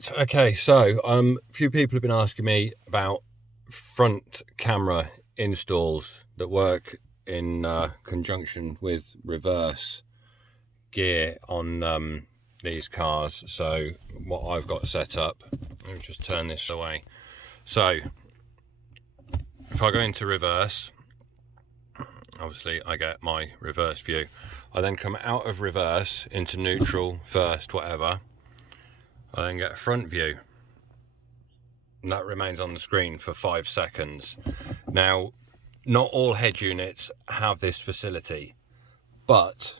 Right, okay, so a few people have been asking me about front camera installs that work in conjunction with reverse gear on these cars. So what I've got set up, let me just turn this away. So if I go into reverse, obviously I get my reverse view. I then come out of reverse into neutral, first, whatever. I then get a front view, and that remains on the screen for 5 seconds. Now, not all head units have this facility, but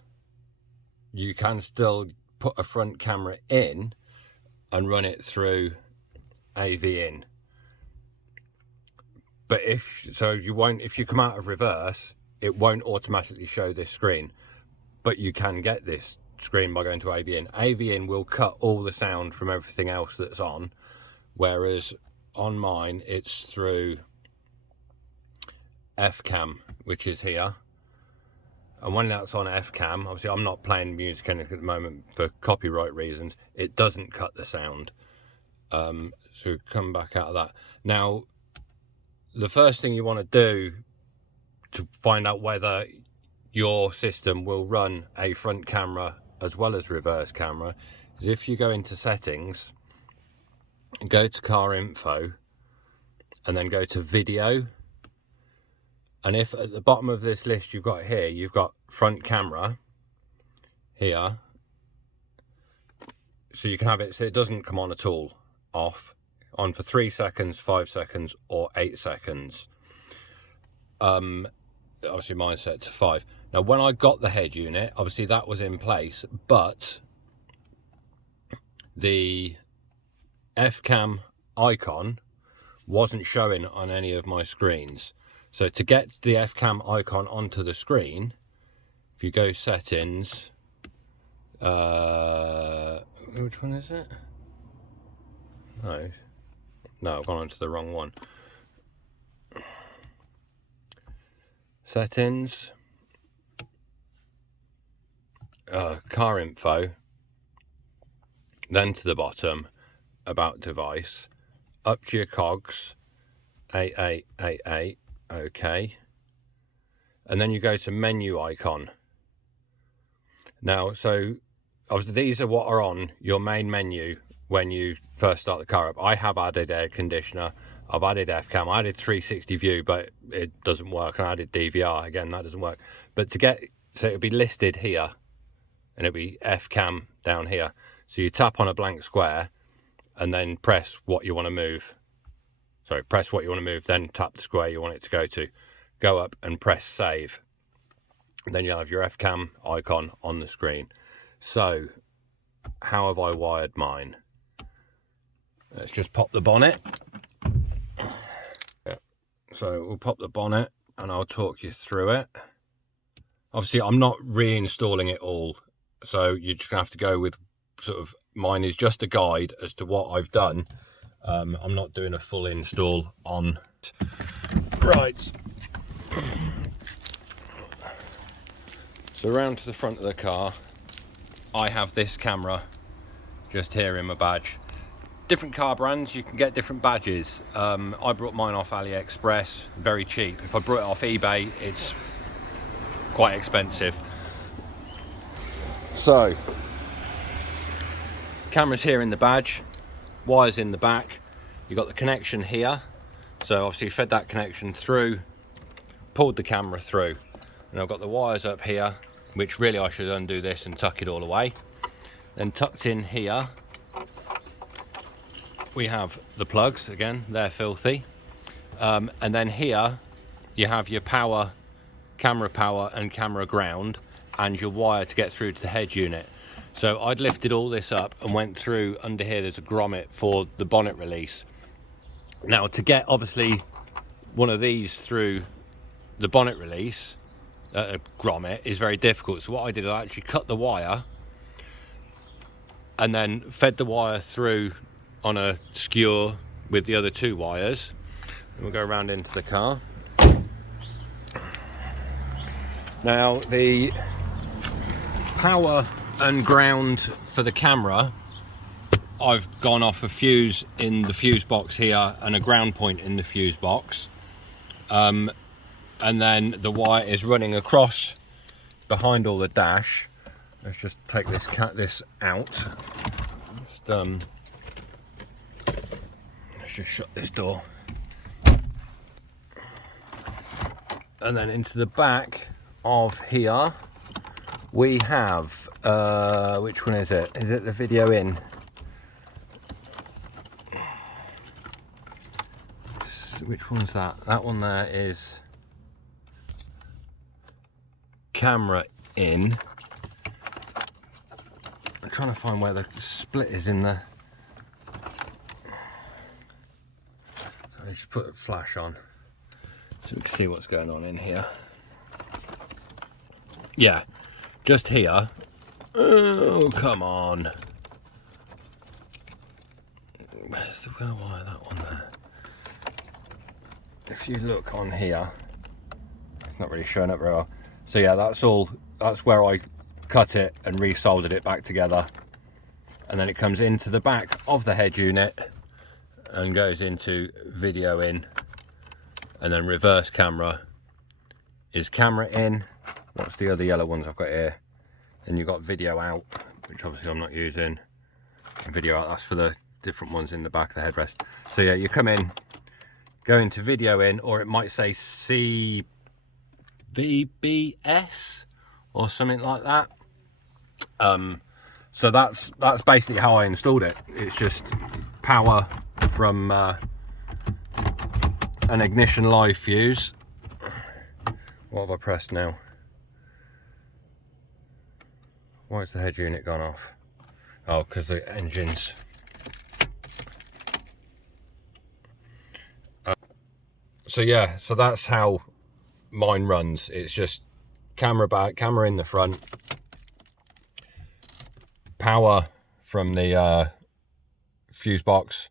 you can still put a front camera in and run it through AV in. But if you come out of reverse, it won't automatically show this screen, but you can get this screen by going to AV in. AV in will cut all the sound from everything else that's on, whereas on mine it's through FCam, which is here. And when that's on FCam, obviously I'm not playing music at the moment for copyright reasons, it doesn't cut the sound. So come back out of that. Now, the first thing you want to do to find out whether your system will run a front camera as well as reverse camera is if you go into settings, go to car info, and then go to video. And if at the bottom of this list you've got here, you've got front camera here, so you can have it so it doesn't come on at all, off, on for 3 seconds, 5 seconds, or 8 seconds. Obviously mine's set to 5. Now, when I got the head unit, obviously that was in place, but the FCam icon wasn't showing on any of my screens. So to get the FCam icon onto the screen, if you go settings, which one is it? No, I've gone onto the wrong one. Settings, car info, then to the bottom, about device, up to your cogs, 8888, okay, and then you go to menu icon. Now, so obviously these are what are on your main menu when you first start the car up. I have added air conditioner, I've added FCam, I added 360 view, but it doesn't work, and I added DVR, again, that doesn't work. But to get, so it'll be listed here, and it'll be FCam down here. So you tap on a blank square, and then press what you want to move. Sorry, press what you want to move, then tap the square you want it to go to. Go up and press save. And then you'll have your FCam icon on the screen. So, how have I wired mine? Let's just pop the bonnet. So we'll pop the bonnet and I'll talk you through it. Obviously I'm not reinstalling it all, so you're just gonna have to go with sort of, mine is just a guide as to what I've done. I'm not doing a full install on. Right, so around to the front of the car, I have this camera just here in my badge. Different car brands, you can get different badges. I brought mine off AliExpress, very cheap. If I brought it off eBay, it's quite expensive. So, camera's here in the badge, wires in the back. You've got the connection here. So obviously you fed that connection through, pulled the camera through. And I've got the wires up here, which really I should undo this and tuck it all away. Then tucked in here, we have the plugs, again, they're filthy. And then here, you have your power, camera power and camera ground, and your wire to get through to the head unit. So I'd lifted all this up and went through under here, there's a grommet for the bonnet release. Now to get, obviously, one of these through the bonnet release, grommet, is very difficult. So what I did, I actually cut the wire and then fed the wire through on a skewer with the other 2 wires. And we'll go around into the car. Now the power and ground for the camera I've gone off a fuse in the fuse box here and a ground point in the fuse box, and then the wire is running across behind all the dash. Let's just take this out. Let's just shut this door, and then into the back of here we have which one is it? Is it the video in? Which one's that? That one there is camera in. I'm trying to find where the split is in the. So I just put a flash on so we can see what's going on in here. Yeah, just here. Oh, come on. Where's the wire? That one there. If you look on here, it's not really showing up very well. So yeah, that's where I cut it and resoldered it back together, and then it comes into the back of the head unit and goes into video in, and then reverse camera is camera in. What's the other yellow ones I've got here? Then you've got video out, which obviously I'm not using. Video out, that's for the different ones in the back of the headrest. So yeah, you come in, go into video in, or it might say CBBS or something like that. So that's basically how I installed it. It's just power from an ignition live fuse. What have I pressed now? Why has the head unit gone off? Oh, because the engine's so yeah, so that's how mine runs. It's just camera back, camera in the front, power from the fuse box,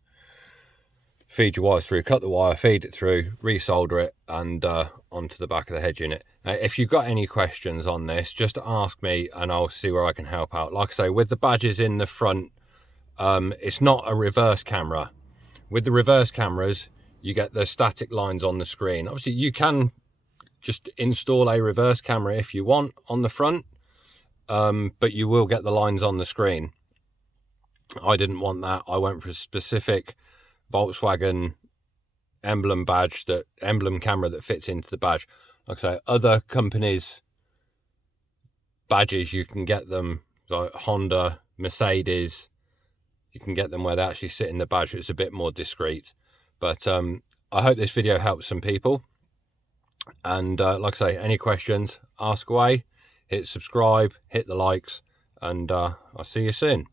feed your wires through, cut the wire, feed it through, resolder it, and onto the back of the head unit. If you've got any questions on this, just ask me and I'll see where I can help out. Like I say, with the badges in the front, it's not a reverse camera. With the reverse cameras, you get the static lines on the screen. Obviously, you can just install a reverse camera if you want on the front, but you will get the lines on the screen. I didn't want that. I went for a specific Volkswagen emblem camera that fits into the badge. Like I say, other companies' badges, you can get them, like Honda, Mercedes, you can get them where they actually sit in the badge. It's a bit more discreet. But I hope this video helps some people. And like I say, any questions, ask away, hit subscribe, hit the likes, and I'll see you soon.